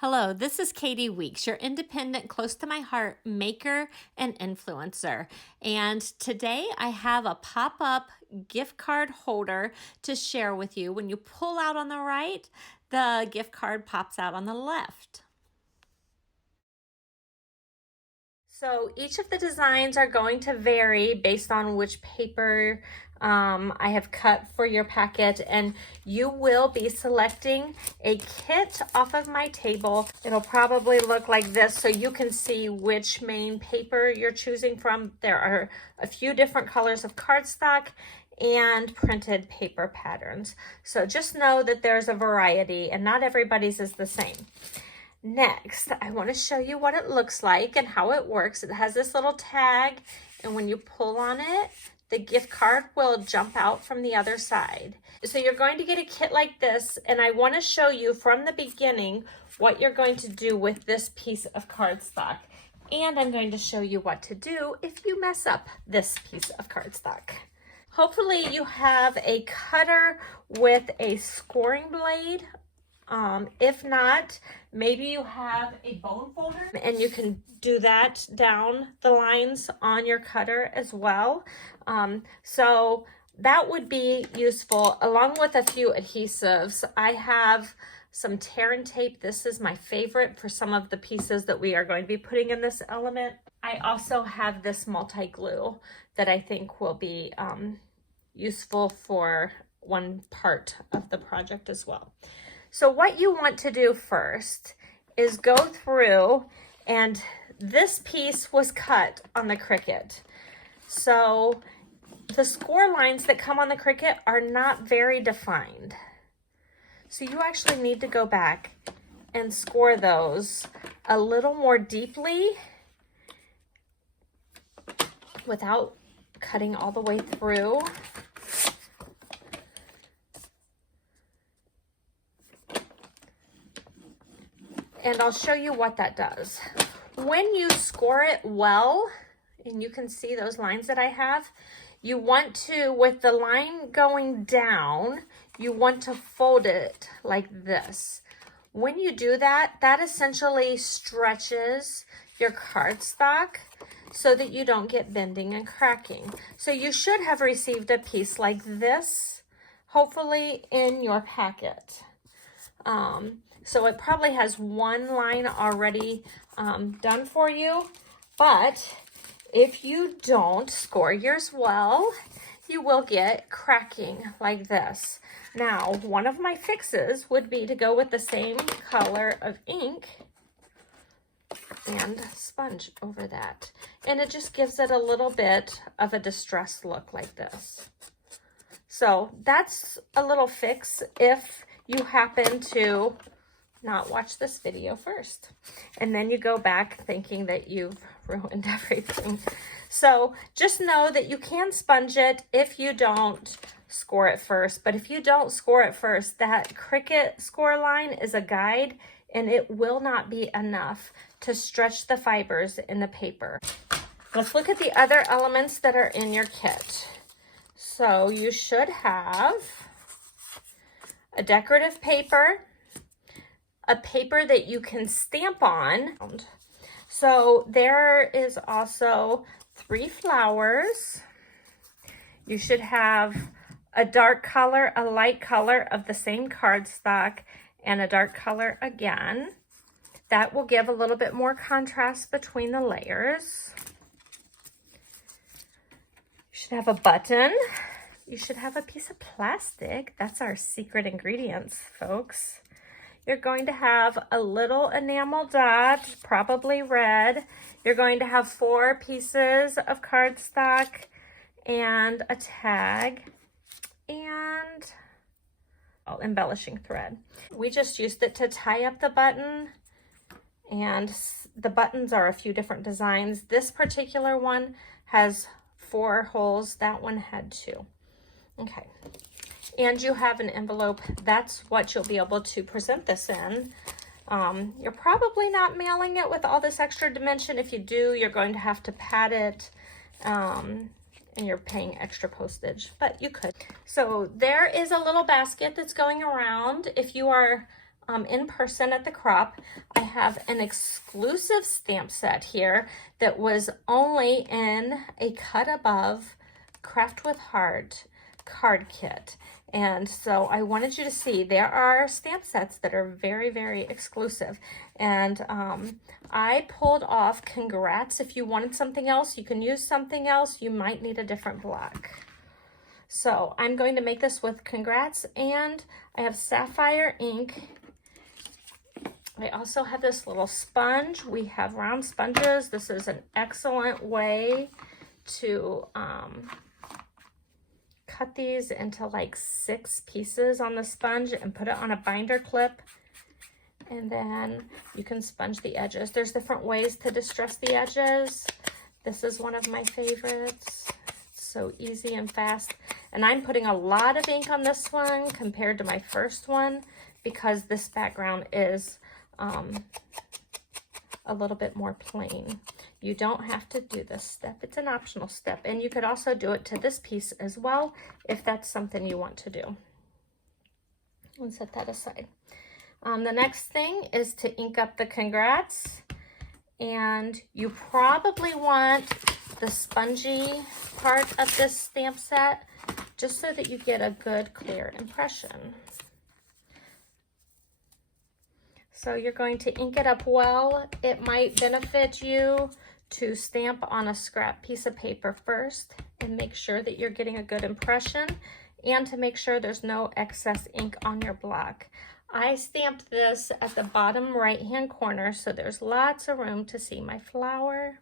Hello, this is Kati Weeks, your independent, close to my heart maker and influencer. And today I have a pop-up gift card holder to share with you. When you pull out on the right, the gift card pops out on the left. So each of the designs are going to vary based on which paper I have cut for your packet, and you will be selecting a kit off of my table. It'll probably look like this so you can see which main paper you're choosing from. There are a few different colors of cardstock and printed paper patterns. So just know that there's a variety and not everybody's is the same. Next, I want to show you what it looks like and how it works. It has this little tag, and when you pull on it, the gift card will jump out from the other side. So you're going to get a kit like this, and I want to show you from the beginning what you're going to do with this piece of cardstock. And I'm going to show you what to do if you mess up this piece of cardstock. Hopefully you have a cutter with a scoring blade. If not, maybe you have a bone folder and you can do that down the lines on your cutter as well. So that would be useful along with a few adhesives. I have some tear and tape. This is my favorite for some of the pieces that we are going to be putting in this element. I also have this multi-glue that I think will be useful for one part of the project as well. So what you want to do first is go through, and this piece was cut on the Cricut. So the score lines that come on the Cricut are not very defined. So you actually need to go back and score those a little more deeply without cutting all the way through. And I'll show you what that does. When you score it well, and you can see those lines that I have, you want to, with the line going down, you want to fold it like this. When you do that, that essentially stretches your cardstock so that you don't get bending and cracking. So you should have received a piece like this, hopefully in your packet. So it probably has one line already done for you, but if you don't score yours well, you will get cracking like this. Now, one of my fixes would be to go with the same color of ink and sponge over that. And it just gives it a little bit of a distressed look like this. So that's a little fix if you happen to not watch this video first, and then you go back thinking that you've ruined everything. So just know that you can sponge it if you don't score it first. But if you don't score it first, that Cricut score line is a guide, and it will not be enough to stretch the fibers in the paper. Let's look at the other elements that are in your kit. So you should have a decorative paper, a paper that you can stamp on. So there is also 3 flowers. You should have a dark color, a light color of the same cardstock, and a dark color again. That will give a little bit more contrast between the layers. You should have a button. You should have a piece of plastic. That's our secret ingredients, folks. You're going to have a little enamel dot, probably red. You're going to have 4 pieces of cardstock and a tag and embellishing thread. We just used it to tie up the button, and the buttons are a few different designs. This particular one has 4 holes. That one had 2. Okay. And you have an envelope. That's what you'll be able to present this in. You're probably not mailing it with all this extra dimension. If you do, you're going to have to pad it, and you're paying extra postage, but you could. So there is a little basket that's going around. If you are in person at the crop, I have an exclusive stamp set here that was only in a cut above Craft with Heart card kit. And so I wanted you to see there are stamp sets that are very, very exclusive. And I pulled off Congrats. If you wanted something else, you can use something else. You might need a different block. So I'm going to make this with Congrats, and I have Sapphire Ink. I also have this little sponge. We have round sponges. This is an excellent way to cut these into like 6 pieces on the sponge and put it on a binder clip. And then you can sponge the edges. There's different ways to distress the edges. This is one of my favorites. It's so easy and fast. And I'm putting a lot of ink on this one compared to my first one because this background is a little bit more plain. You don't have to do this step. It's an optional step. And you could also do it to this piece as well if that's something you want to do. I'll set that aside. The next thing is to ink up the Congrats. And you probably want the spongy part of this stamp set just so that you get a good clear impression. So you're going to ink it up well. It might benefit you to stamp on a scrap piece of paper first and make sure that you're getting a good impression and to make sure there's no excess ink on your block. I stamped this at the bottom right-hand corner so there's lots of room to see my flower.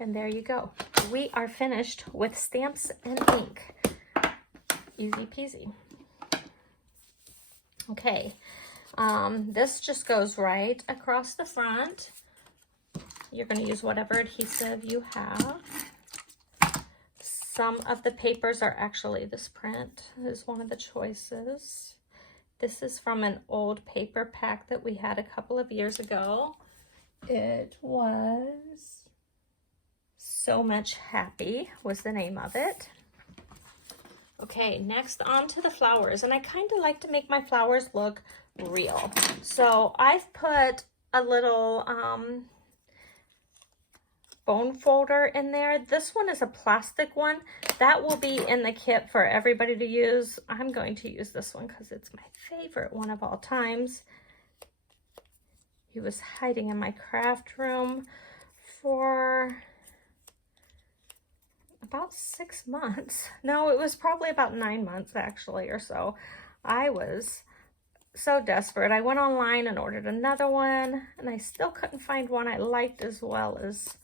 And there you go. We are finished with stamps and ink. Easy peasy. Okay, this just goes right across the front. You're going to use whatever adhesive you have. Some of the papers are actually, this print is one of the choices. This is from an old paper pack that we had a couple of years ago. It was So Much Happy was the name of it. Okay, next on to the flowers, and I kind of like to make my flowers look real. So I've put a little bone folder in there. This one is a plastic one. That will be in the kit for everybody to use. I'm going to use this one because it's my favorite one of all times. He was hiding in my craft room for about 6 months. No, it was probably about 9 months actually or so. I was so desperate. I went online and ordered another one and I still couldn't find one I liked as well as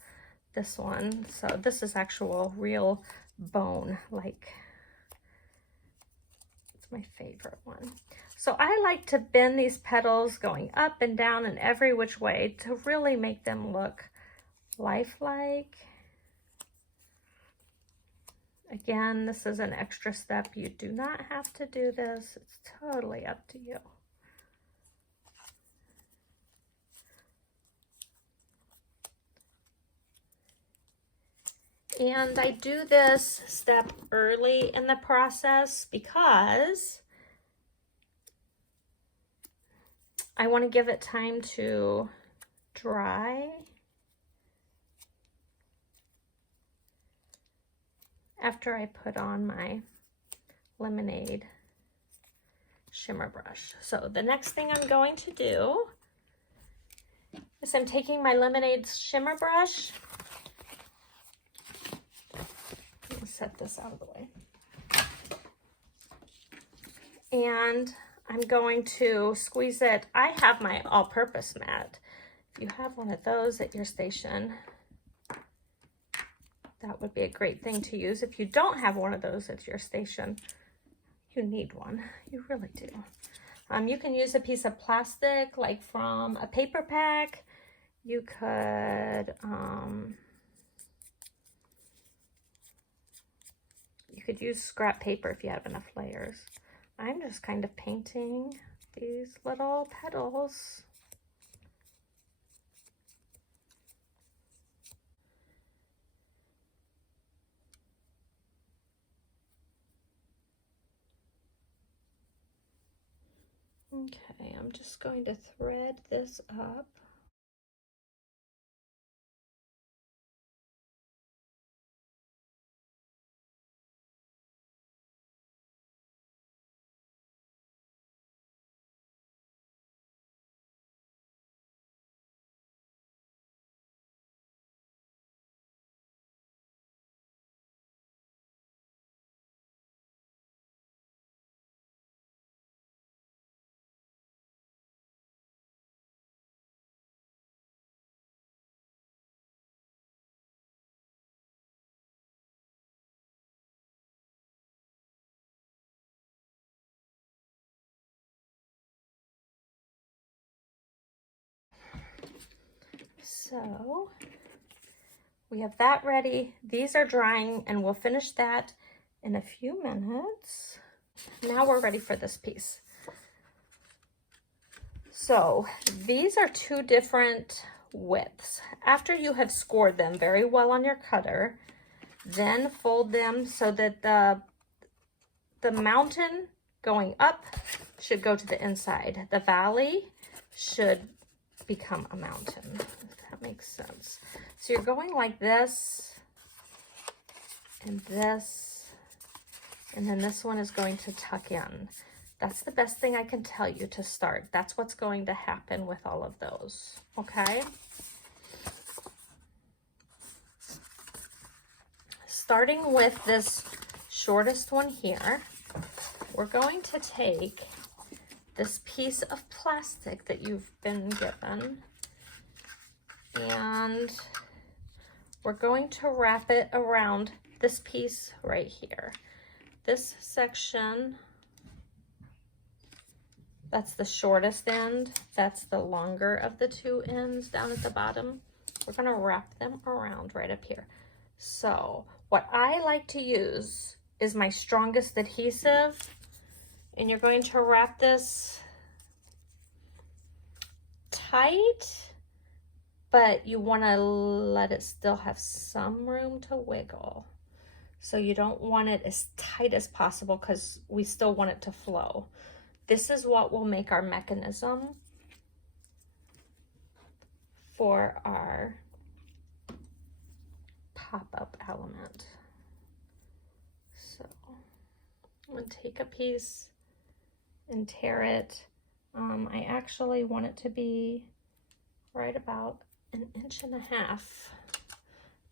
this one. So this is actual real bone, like it's my favorite one. So I like to bend these petals going up and down and every which way to really make them look lifelike. Again, this is an extra step. You do not have to do this. It's totally up to you. And I do this step early in the process because I want to give it time to dry. After I put on my Lemonade shimmer brush. So the next thing I'm going to do is I'm taking my Lemonade shimmer brush. Let me set this out of the way. And I'm going to squeeze it. I have my all-purpose mat. If you have one of those at your station, that would be a great thing to use. If you don't have one of those at your station, you need one. You really do. You can use a piece of plastic, like from a paper pack. You could use scrap paper if you have enough layers. I'm just kind of painting these little petals. Okay, I'm just going to thread this up. So we have that ready. These are drying and we'll finish that in a few minutes. Now we're ready for this piece. So these are two different widths. After you have scored them very well on your cutter, then fold them so that the mountain going up should go to the inside. The valley should become a mountain, if that makes sense. So you're going like this, and then this one is going to tuck in. That's the best thing I can tell you to start. That's what's going to happen with all of those, okay? Starting with this shortest one here, we're going to take this piece of plastic that you've been given, and we're going to wrap it around this piece right here. This section, that's the shortest end, that's the longer of the two ends down at the bottom. We're gonna wrap them around right up here. So what I like to use is my strongest adhesive, and you're going to wrap this tight, but you want to let it still have some room to wiggle. So you don't want it as tight as possible because we still want it to flow. This is what will make our mechanism for our pop-up element. So I'm going to take a piece and tear it. I actually want it to be right about 1.5 inches,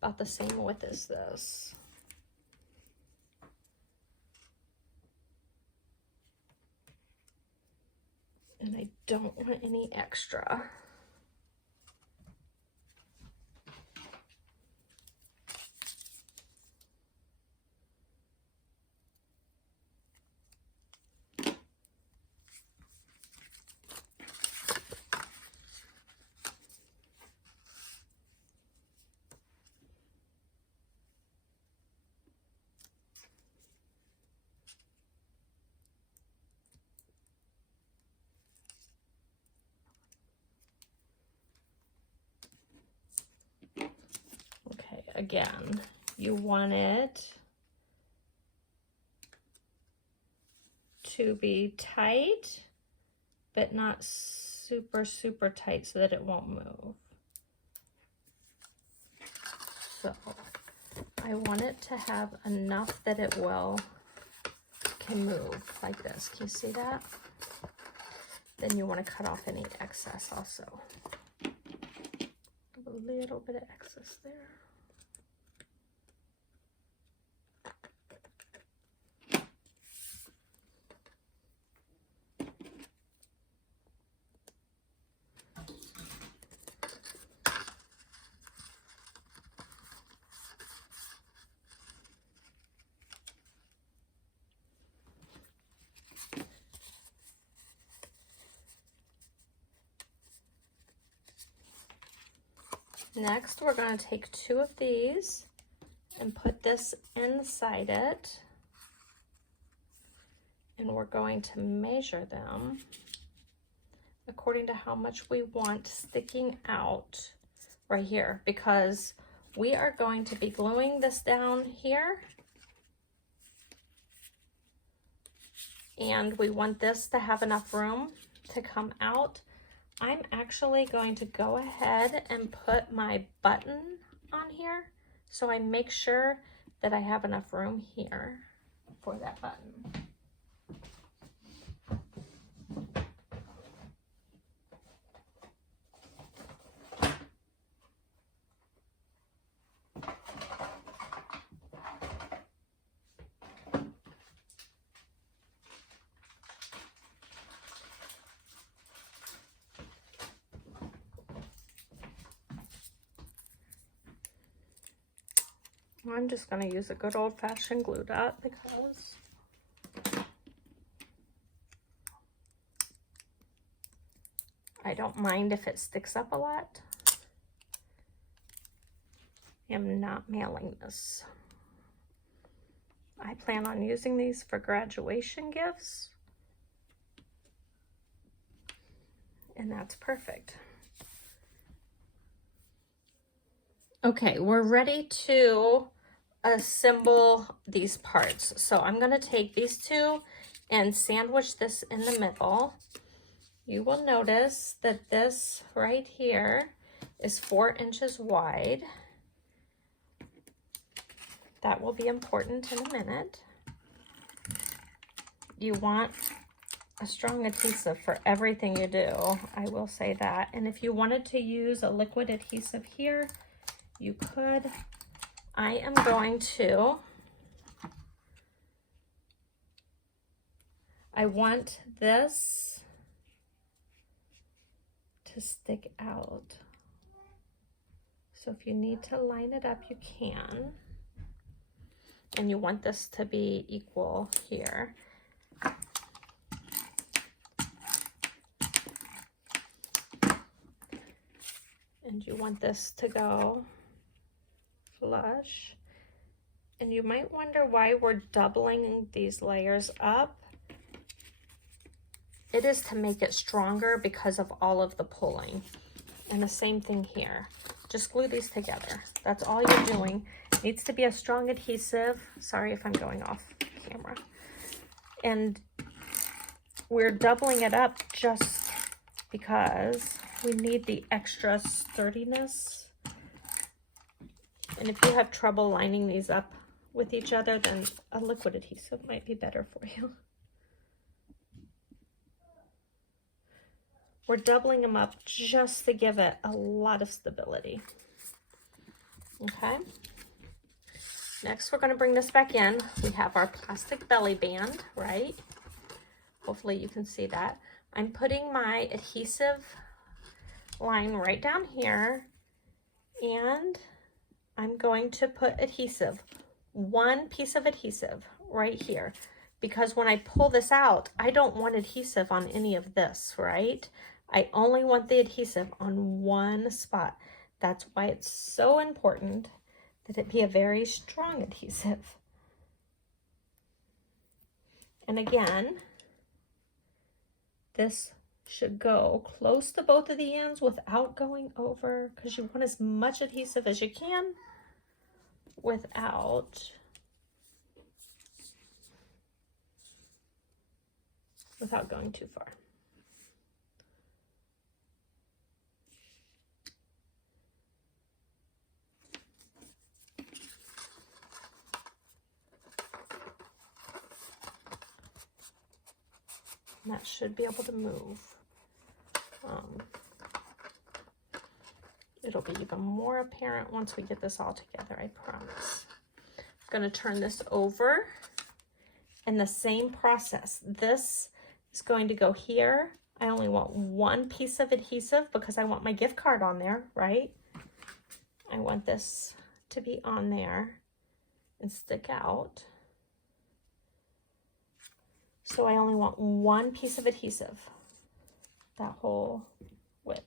about the same width as this. And I don't want any extra. Again, you want it to be tight, but not super, super tight so that it won't move. So I want it to have enough that it can move like this. Can you see that? Then you want to cut off any excess also. A little bit of excess there. Next, we're going to take 2 of these and put this inside it. And we're going to measure them according to how much we want sticking out right here, because we are going to be gluing this down here. And we want this to have enough room to come out, I'm actually going to go ahead and put my button on here so I make sure that I have enough room here for that button. I'm just going to use a good old-fashioned glue dot because I don't mind if it sticks up a lot. I'm not mailing this. I plan on using these for graduation gifts, and that's perfect. Okay, we're ready to assemble these parts. So I'm going to take these two and sandwich this in the middle. You will notice that this right here is 4 inches wide. That will be important in a minute. You want a strong adhesive for everything you do, I will say that. And if you wanted to use a liquid adhesive here, you could. I am going to, I want this to stick out. So if you need to line it up, you can. And you want this to be equal here. And you want this to go flush. And you might wonder why we're doubling these layers up. It is to make it stronger because of all of the pulling. And the same thing here. Just glue these together. That's all you're doing. It needs to be a strong adhesive. Sorry if I'm going off camera. And we're doubling it up just because we need the extra sturdiness. And if you have trouble lining these up with each other, then a liquid adhesive might be better for you. We're doubling them up just to give it a lot of stability. Okay. Next, we're going to bring this back in. We have our plastic belly band, right? Hopefully you can see that. I'm putting my adhesive line right down here, and I'm going to put adhesive, one piece of adhesive right here, because when I pull this out, I don't want adhesive on any of this, right? I only want the adhesive on one spot. That's why it's so important that it be a very strong adhesive. And again, this should go close to both of the ends without going over, because you want as much adhesive as you can without going too far. And that should be able to move. It'll be even more apparent once we get this all together, I promise. I'm going to turn this over, and the same process. This is going to go here. I only want one piece of adhesive because I want my gift card on there, right? I want this to be on there and stick out. So I only want one piece of adhesive, that whole width.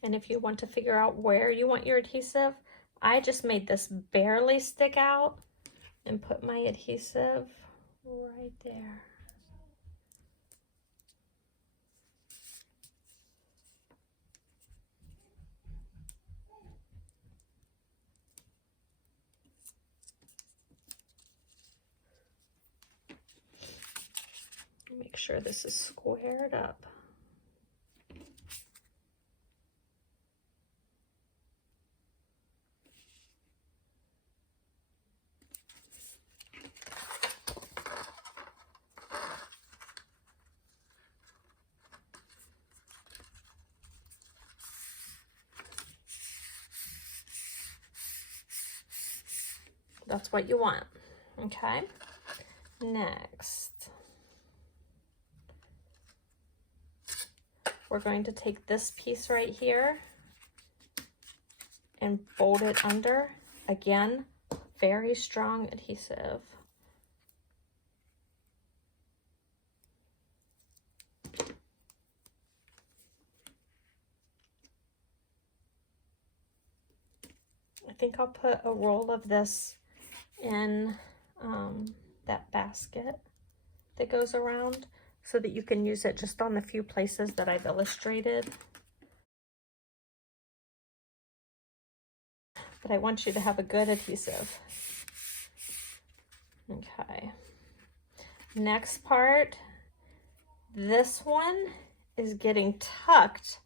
And if you want to figure out where you want your adhesive, I just made this barely stick out and put my adhesive right there. sure this is squared up. That's what you want, okay? Next, we're going to take this piece right here and fold it under. Again, very strong adhesive. I think I'll put a roll of this in that basket that goes around so that you can use it just on the few places that I've illustrated. But I want you to have a good adhesive. Okay. Next part, this one is getting tucked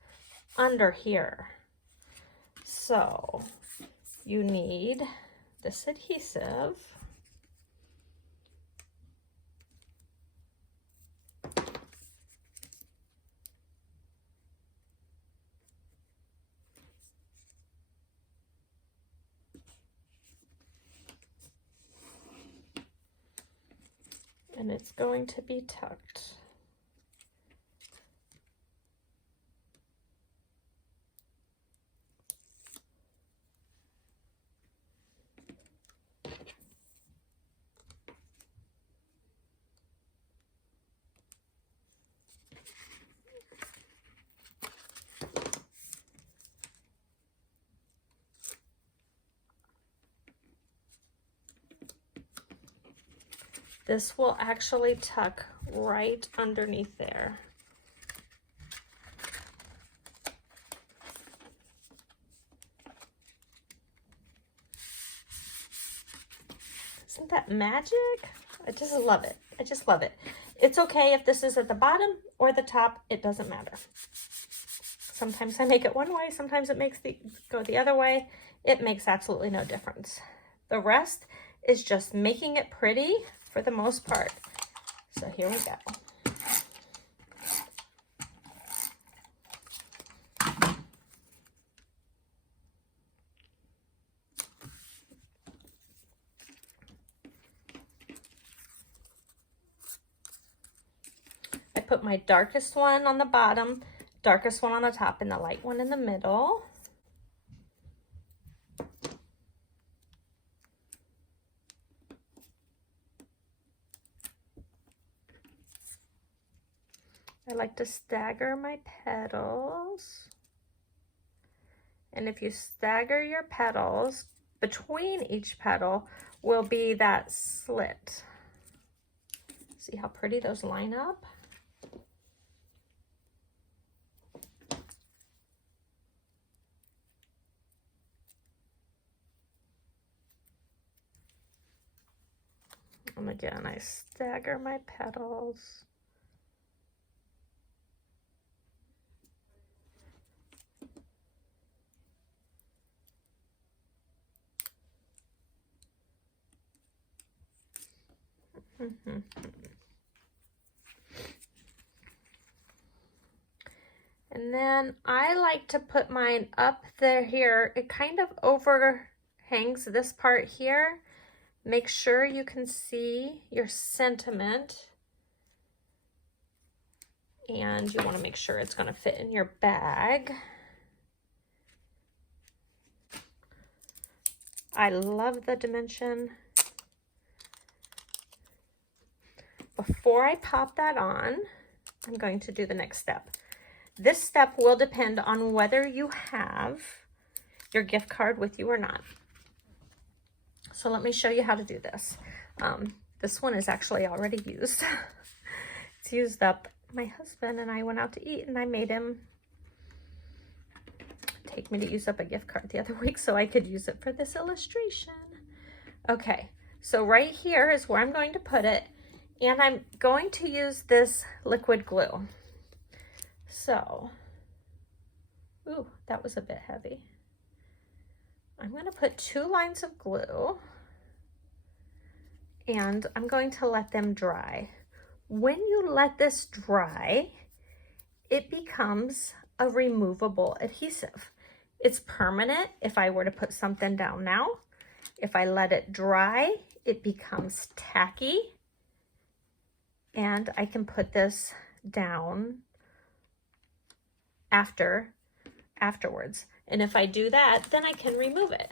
under here. So you need this adhesive. And it's going to be tucked. This will actually tuck right underneath there. Isn't that magic? I just love it. I just love it. It's okay if this is at the bottom or the top, it doesn't matter. Sometimes I make it one way, sometimes it makes go the other way. It makes absolutely no difference. The rest is just making it pretty for the most part. So here we go. I put my darkest one on the bottom, darkest one on the top, and the light one in the middle. I like to stagger my petals. And if you stagger your petals, between each petal will be that slit. See how pretty those line up? And again, I stagger my petals. And then I like to put mine up there here. It kind of overhangs this part here. Make sure you can see your sentiment. And you want to make sure it's going to fit in your bag. I love the dimension. Before I pop that on, I'm going to do the next step. This step will depend on whether you have your gift card with you or not. So let me show you how to do this. This one is actually already used. It's used up. My husband and I went out to eat and I made him take me to use up a gift card the other week so I could use it for this illustration. Okay, so right here is where I'm going to put it. And I'm going to use this liquid glue. So, ooh, that was a bit heavy. I'm going to put 2 lines of glue and I'm going to let them dry. When you let this dry, it becomes a removable adhesive. It's permanent if I were to put something down now. If I let it dry, it becomes tacky. And I can put this down afterwards. And if I do that, then I can remove it.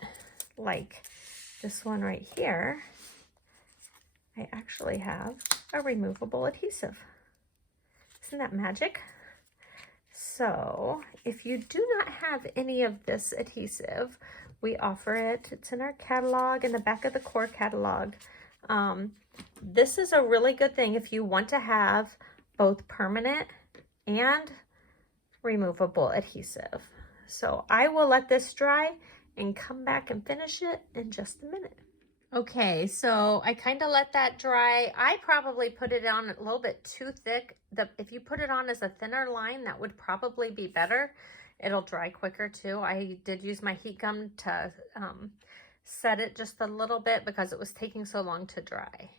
Like this one right here, I actually have a removable adhesive. Isn't that magic? So if you do not have any of this adhesive, we offer it. It's in our catalog, in the back of the core catalog. This is a really good thing if you want to have both permanent and removable adhesive. So I will let this dry and come back and finish it in just a minute. Okay, so I kind of let that dry. I probably put it on a little bit too thick. If you put it on as a thinner line, that would probably be better. It'll dry quicker too. I did use my heat gun to set it just a little bit because it was taking so long to dry.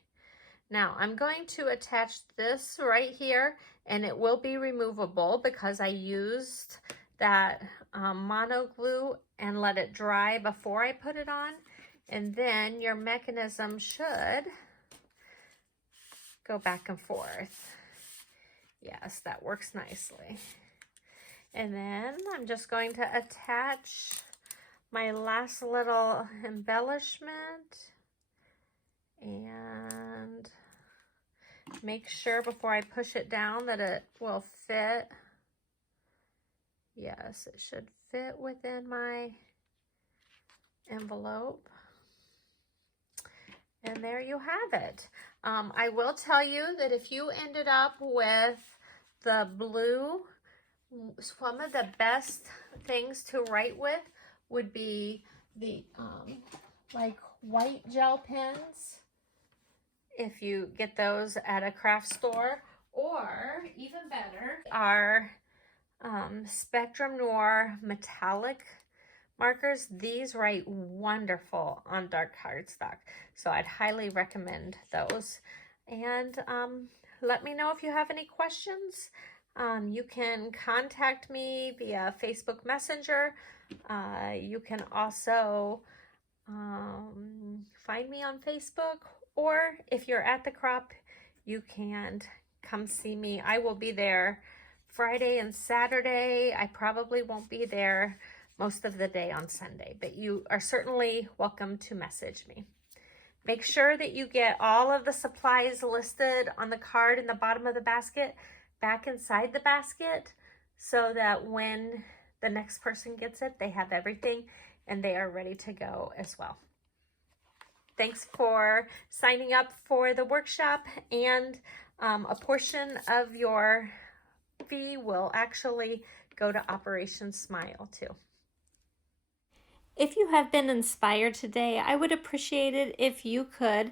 Now I'm going to attach this right here, and it will be removable because I used that mono glue and let it dry before I put it on. And then your mechanism should go back and forth. Yes, that works nicely. And then I'm just going to attach my last little embellishment and make sure before I push it down that it will fit. Yes, it should fit within my envelope. And there you have it. I will tell you that if you ended up with the blue, some of the best things to write with would be the like white gel pens, if you get those at a craft store, or even better, our Spectrum Noir metallic markers. These write wonderful on dark cardstock, so I'd highly recommend those. And let me know if you have any questions. You can contact me via Facebook Messenger. You can also find me on Facebook, or if you're at the crop, you can come see me. I will be there Friday and Saturday. I probably won't be there most of the day on Sunday, but you are certainly welcome to message me. Make sure that you get all of the supplies listed on the card in the bottom of the basket back inside the basket, so that when the next person gets it, they have everything and they are ready to go as well. Thanks for signing up for the workshop, and a portion of your fee will actually go to Operation Smile too. If you have been inspired today, I would appreciate it if you could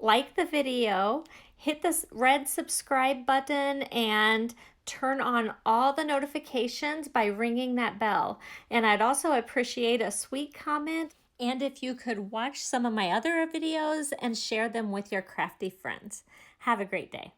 like the video, hit the red subscribe button, and turn on all the notifications by ringing that bell. And I'd also appreciate a sweet comment, and if you could watch some of my other videos and share them with your crafty friends. Have a great day.